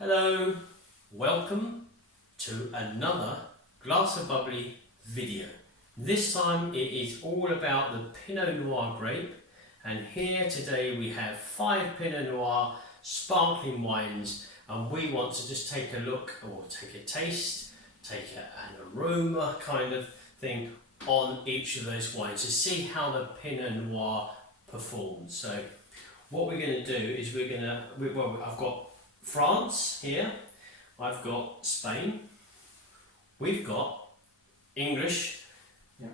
Hello, welcome to another Glass of Bubbly video. This time it is all about the Pinot Noir grape, and here today we have 5 Pinot Noir sparkling wines, and we want to just take a look or take a taste, take an aroma kind of thing on each of those wines to see how the Pinot Noir performs. So what we're going to do is I've got France here, I've got Spain, we've got English,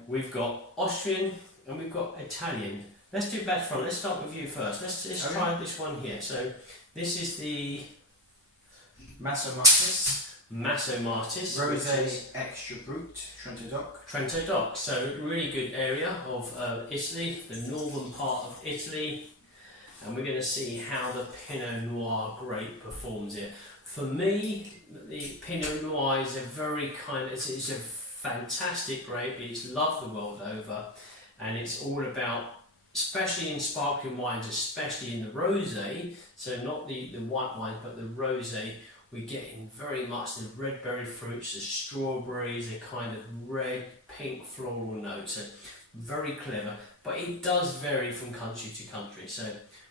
we've got Austrian, and we've got Italian. Let's do back front. Let's start with you first. Let's try this one here. So this is the MasoMartis Rosé extra Brut, Trento. Trento Dock. So really good area of Italy, the northern part of Italy. And we're going to see how the Pinot Noir grape performs here. For me, the Pinot Noir is a very it's a fantastic grape. It's loved the world over, and it's all about, especially in sparkling wines, especially in the rosé. So not the white wine, but the rosé. We're getting very much the red berry fruits, the strawberries, a kind of red, pink floral note. So very clever, but it does vary from country to country. So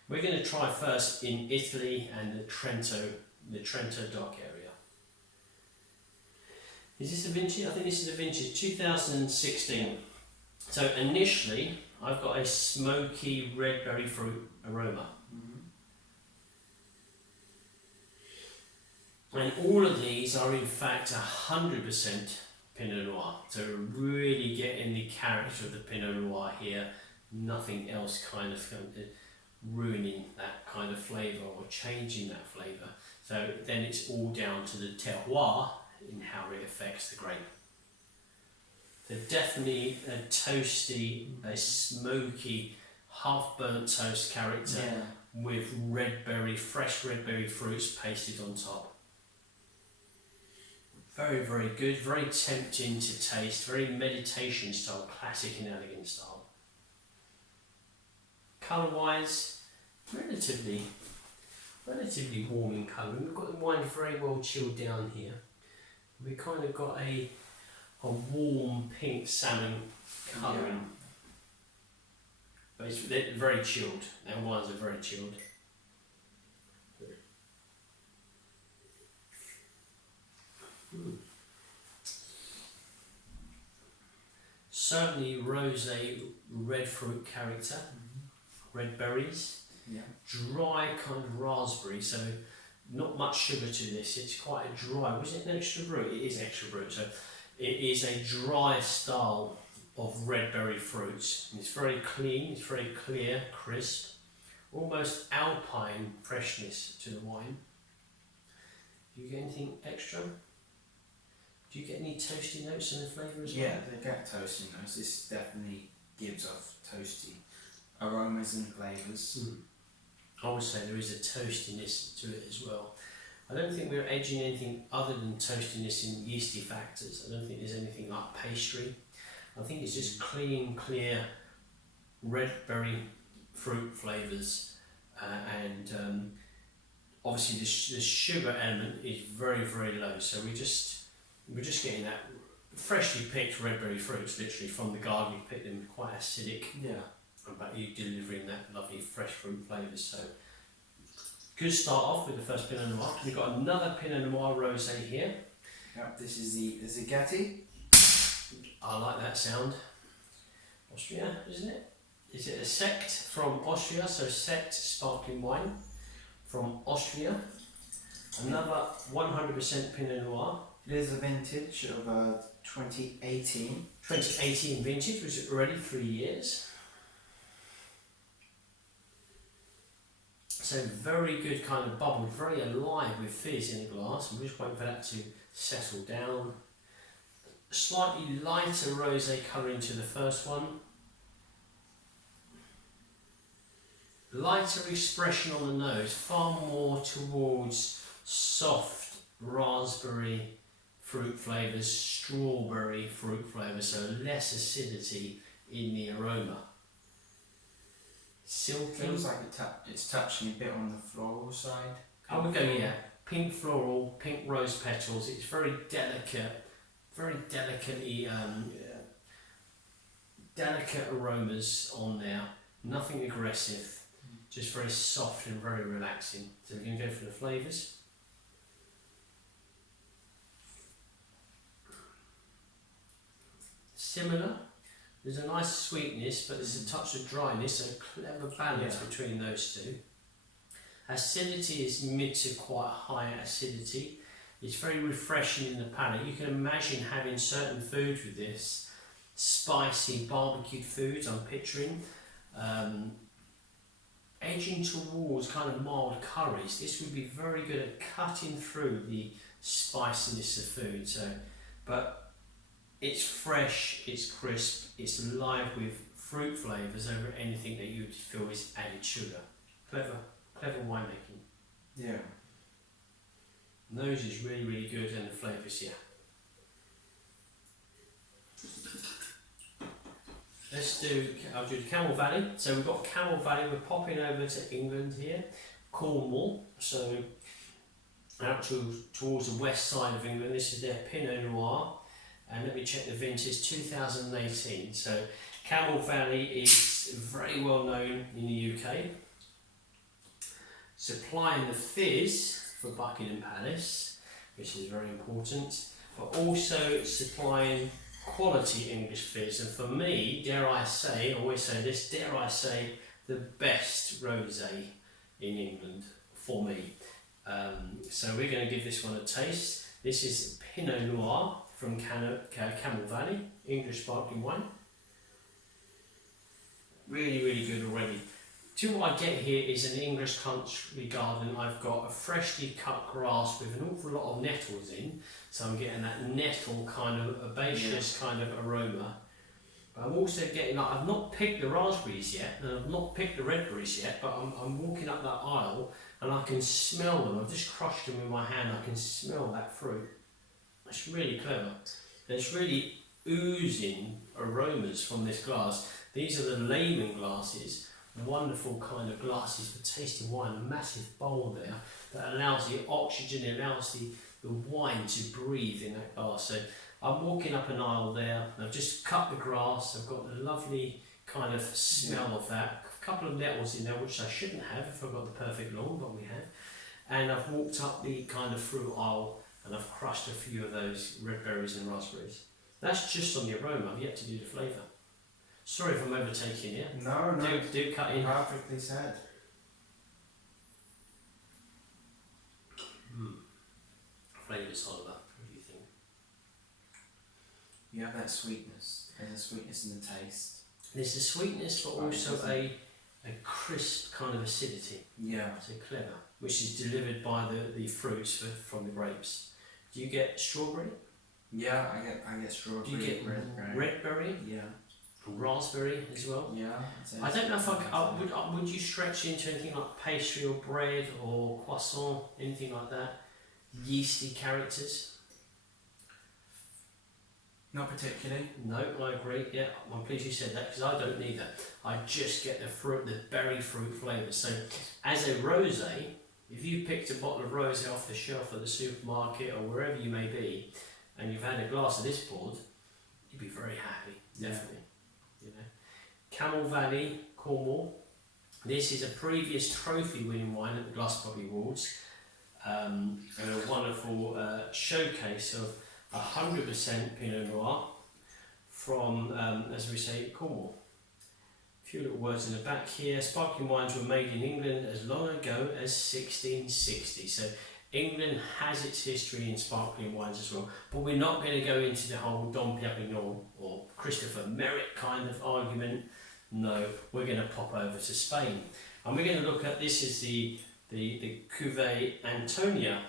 we're going to try first in Italy and the Trento Dock area. Is this a vintage? I think this is a vintage 2016. So initially, I've got a smoky red berry fruit aroma. And all of these are in fact 100% Pinot Noir. So we're really getting the character of the Pinot Noir here. Nothing else kind of ruining that kind of flavour or changing that flavour. So then it's all down to the terroir in how it affects the grape. So definitely a toasty, a smoky, half-burnt toast character with fresh red berry fruits pasted on top. Very, very good, very tempting to taste, very meditation style, classic and elegant style. Colour wise, relatively warm in colour. We've got the wine very well chilled down here. We kind of got a warm pink salmon colouring, but it's very chilled. Our wines are very chilled. Certainly rosé red fruit character. Red berries, dry kind of raspberry, so not much sugar to this. It's quite a dry. Was it an extra Brut? It is extra Brut, so it is a dry style of red berry fruits. It's very clean, it's very clear, crisp, almost alpine freshness to the wine. Do you get anything extra? Do you get any toasty notes in the flavour as well? Yeah, they get toasty notes. This definitely gives off toasty aromas and flavours. I would say there is a toastiness to it as well. I don't think we're edging anything other than toastiness in yeasty factors. I don't think there's anything like pastry. I think it's just clean, clear red berry fruit flavours, and obviously the sugar element is very, very low. So we're just getting that freshly picked red berry fruits, literally from the garden. You pick them, quite acidic. About you delivering that lovely fresh fruit flavours. So good start off with the first Pinot Noir. We've got another Pinot Noir Rosé here. This is the Szegeti. I like that sound. Austria, isn't it? Is it a sect from Austria? So sect sparkling wine from Austria. Another 100% Pinot Noir. It is a vintage of 2018. 2018 vintage, which is already 3 years. So very good kind of bubble, very alive with fizz in the glass. I'm just waiting for that to settle down. Slightly lighter rosé colouring to the first one. Lighter expression on the nose, far more towards soft raspberry fruit flavours, strawberry fruit flavours, so less acidity in the aroma. Silky. Feels like it's touching a bit on the floral side. I would go, yeah, pink floral, pink rose petals. It's very delicate, very delicately, delicate aromas on there. Nothing aggressive, just very soft and very relaxing. So we're going to go for the flavours. Similar. There's a nice sweetness, but there's a touch of dryness, so a clever balance between those two. Acidity is mid to quite high acidity. It's very refreshing in the palate. You can imagine having certain foods with this, spicy barbecued foods I'm picturing, edging towards kind of mild curries. This would be very good at cutting through the spiciness of food. So, but it's fresh, it's crisp, it's live with fruit flavours over anything that you would feel is added sugar. Clever winemaking. Yeah. Nose is really, really good, and the flavours, yeah. I'll do the Camel Valley. So we've got Camel Valley, we're popping over to England here, Cornwall, so out towards the west side of England. This is their Pinot Noir, and let me check the vintage, 2018. So Camel Valley is very well known in the UK, supplying the fizz for Buckingham Palace, which is very important, but also supplying quality English fizz. And for me, dare I say, I always say this, dare I say, the best rosé in England for me. So we're going to give this one a taste. This is Pinot Noir from Camel Valley, English sparkling wine. Really, really good already. To what I get here is an English country garden. I've got a freshly cut grass with an awful lot of nettles in, so I'm getting that nettle kind of herbaceous kind of aroma. But I'm also getting, like, I've not picked the raspberries yet, and I've not picked the red berries yet, but I'm walking up that aisle and I can smell them. I've just crushed them with my hand, I can smell that fruit. It's really clever. And it's really oozing aromas from this glass. These are the layman glasses. Wonderful kind of glasses for tasting wine, a massive bowl there that allows the oxygen, it allows the wine to breathe in that glass. So I'm walking up an aisle there, I've just cut the grass, I've got the lovely kind of smell of that, a couple of nettles in there which I shouldn't have if I've got the perfect lawn, but we have. And I've walked up the kind of fruit aisle and I've crushed a few of those red berries and raspberries. That's just on the aroma, I've yet to do the flavour. Sorry if I'm overtaking you. No, Do cut in. Perfectly said. Flavours, Oliver. What do you think? You have that sweetness. There's a sweetness in the taste. There's a sweetness, but also a crisp kind of acidity. Yeah. So clever, which is delivered by the fruits from the grapes. Do you get strawberry? Yeah, I get strawberry. Do you get red berry? Yeah. Raspberry as well? Yeah. I don't know if would you stretch into anything like pastry or bread or croissant, anything like that? Yeasty characters? Not particularly. No, I agree. Yeah, I'm pleased you said that because I don't need that. I just get the fruit, the berry fruit flavours. So, as a rosé, if you picked a bottle of rosé off the shelf at the supermarket or wherever you may be, and you've had a glass of this poured, you'd be very happy. Definitely. You know, Camel Valley, Cornwall. This is a previous trophy-winning wine at the Glastonbury Awards, and a wonderful showcase of 100% Pinot Noir from, as we say, Cornwall. A few little words in the back here. Sparkling wines were made in England as long ago as 1660. So England has its history in sparkling wines as well, but we're not going to go into the whole Dom Pérignon or Christopher Merritt kind of argument. No, we're going to pop over to Spain, and we're going to look at this is the Cuvée Antonia.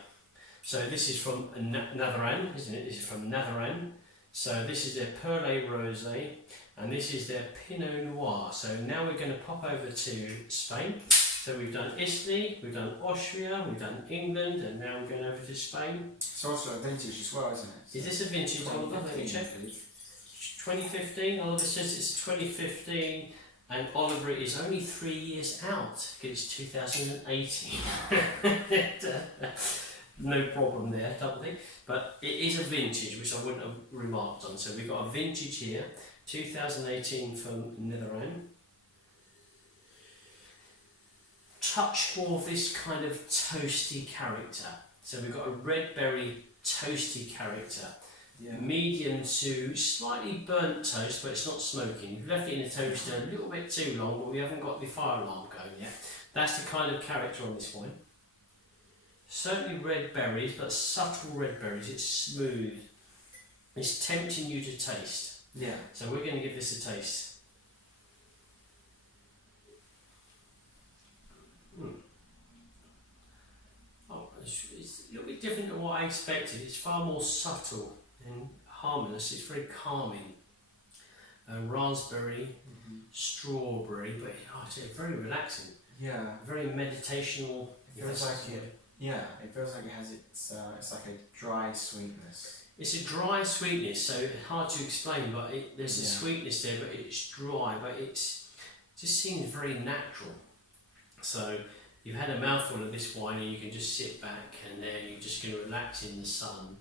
So this is from Navaren, isn't it? This is from Navaren. So this is their Perle Rosé, and this is their Pinot Noir. So now we're going to pop over to Spain. So we've done Italy, we've done Austria, we've done England, and now we're going over to Spain. It's also a vintage as well, isn't it? Is this a vintage one? Let me check. 2015, Oliver says it's 2015, and Oliver is only 3 years out, because it's 2018. no problem there, double thing. But it is a vintage, which I wouldn't have remarked on. So we've got a vintage here, 2018 from Navaren. Touch more of this kind of toasty character. So we've got a red berry toasty character. Yeah. Medium to slightly burnt toast, but it's not smoking. You've left it in the toaster a little bit too long, but we haven't got the fire alarm going yet. That's the kind of character on this wine. Certainly red berries, but subtle red berries. It's smooth. It's tempting you to taste. Yeah. So we're going to give this a taste. Oh, it's a little bit different than what I expected. It's far more subtle and harmonious. It's very calming. Raspberry, strawberry, but I'd say very relaxing. Yeah. Very meditational. It feels like it. Yeah, it feels like it has it's like a dry sweetness. It's a dry sweetness, so it's hard to explain. But there's a Yeah. sweetness there, but it's dry. But it just seems very natural. So you've had a mouthful of this wine, and you can just sit back, and then you're just going to relax in the sun.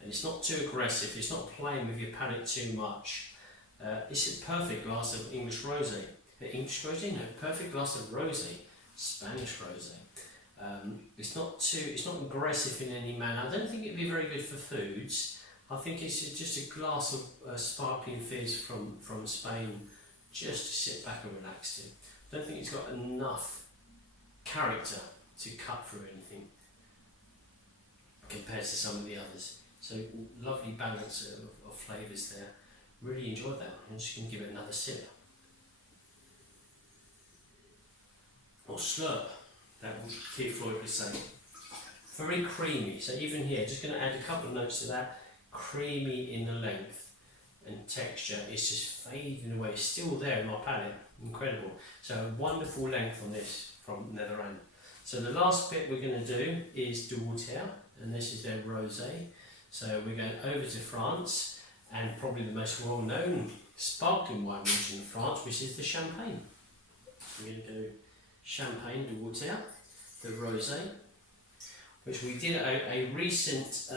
And it's not too aggressive. It's not playing with your palate too much. It's a perfect glass of English rosé. English rosé? No, perfect glass of rosé. Spanish rosé. It's not aggressive in any manner. I don't think it'd be very good for foods. I think it's just a glass of sparkling fizz from Spain, just to sit back and relax in. I don't think it's got enough character to cut through anything compared to some of the others. So lovely balance of flavours there. Really enjoyed that. I'm just going to give it another sip. Or slurp. That was Keith Floyd would say. Very creamy. So even here, just going to add a couple of notes to that. Creamy in the length and texture. It's just fading away. It's still there in my palate. Incredible. So a wonderful length on this from Navaren. So the last bit we're going to do is de Water, and this is their rosé. So we're going over to France, and probably the most well-known sparkling wine region in France, which is the Champagne. We're going to go Champagne de Water, the rosé, which we did a recent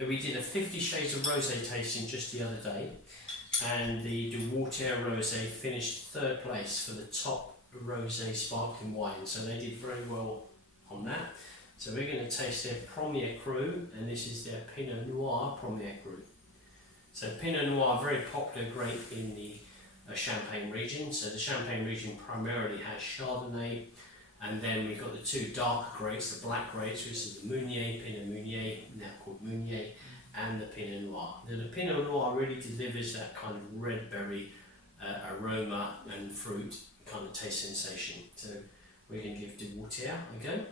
we did a 50 Shades of Rosé tasting just the other day, and the de Water rosé finished 3rd place for the top rosé sparkling wine, so they did very well on that. So we're going to taste their Premier Cru, and this is their Pinot Noir Premier Cru. So Pinot Noir, very popular grape in the Champagne region. So the Champagne region primarily has Chardonnay, and then we've got the two darker grapes, the black grapes, which is the Meunier, Pinot Meunier, now called Meunier, and the Pinot Noir. Now the Pinot Noir really delivers that kind of red berry aroma and fruit kind of taste sensation. So we're going to give de Water a go.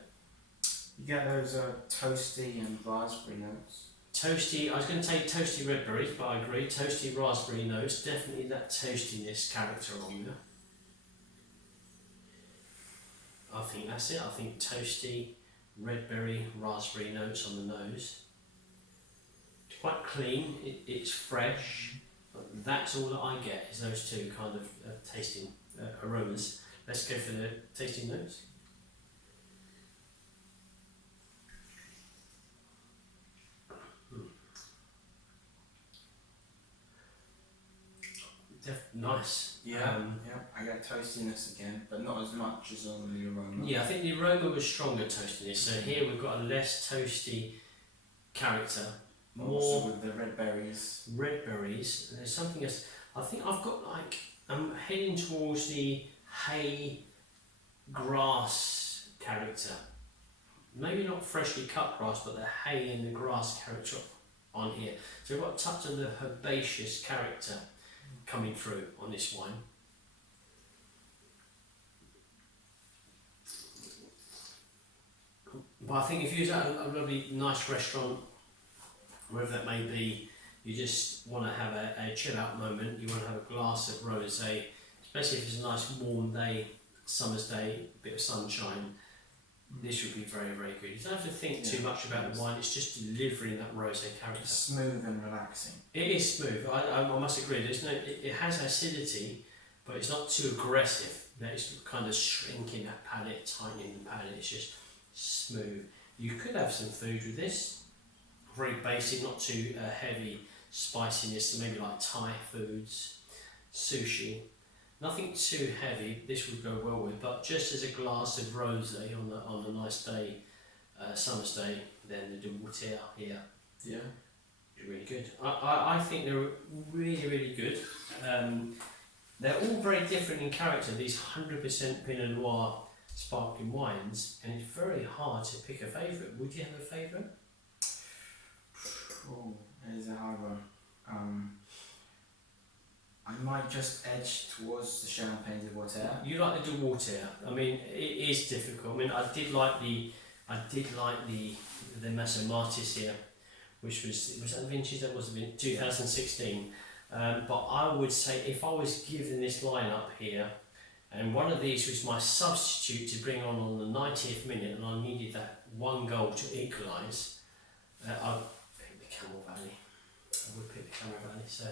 You get those toasty and raspberry notes. Toasty, I was going to take toasty red berries, but I agree, toasty raspberry notes, definitely that toastiness character on there. I think that's it. I think toasty, red berry, raspberry notes on the nose. It's quite clean, it's fresh, but that's all that I get, is those two kind of tasting aromas. Let's go for the tasting notes. Nice. Yeah, I get toastiness again, but not as much as on the aroma. Yeah, I think the aroma was stronger toastiness. So here we've got a less toasty character. Also with the red berries. Red berries. And there's something else. I think I've got like, I'm heading towards the hay grass character. Maybe not freshly cut grass, but the hay and the grass character on here. So we've got a touch of the herbaceous character coming through on this wine. But I think if you're at a really nice restaurant, wherever that may be, you just want to have a chill out moment, you want to have a glass of rosé, especially if it's a nice warm day, summer's day, a bit of sunshine, this would be very, very good. You don't have to think too much about the wine, it's just delivering that rosé character. It's smooth and relaxing. It is smooth, I must agree. There's no, it has acidity, but it's not too aggressive. It's kind of shrinking that palate, tightening the palate. It's just smooth. You could have some food with this. Very basic, not too heavy spiciness, so maybe like Thai foods, sushi. Nothing too heavy, this would go well with, but just as a glass of rosé on a nice day, summer's day, then the water here. Yeah. Really good. I think they're really good. They're all very different in character, these 100% Pinot Noir sparkling wines, and it's very hard to pick a favourite. Would you have a favourite? Oh, that is a hard one. I might just edge towards the Champagne de Water. You like the Water. I mean, it is difficult. I mean, I did like the MasoMartis here, which was that the vintage? That was 2016. But I would say if I was given this lineup here, and one of these was my substitute to bring on the 90th minute, and I needed that one goal to equalise, I'd pick the Camel Valley. I would pick the Camel Valley. So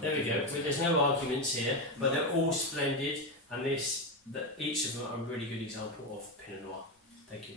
there we go. Well, there's no arguments here, but they're all splendid, and each of them are a really good example of Pinot Noir. Thank you.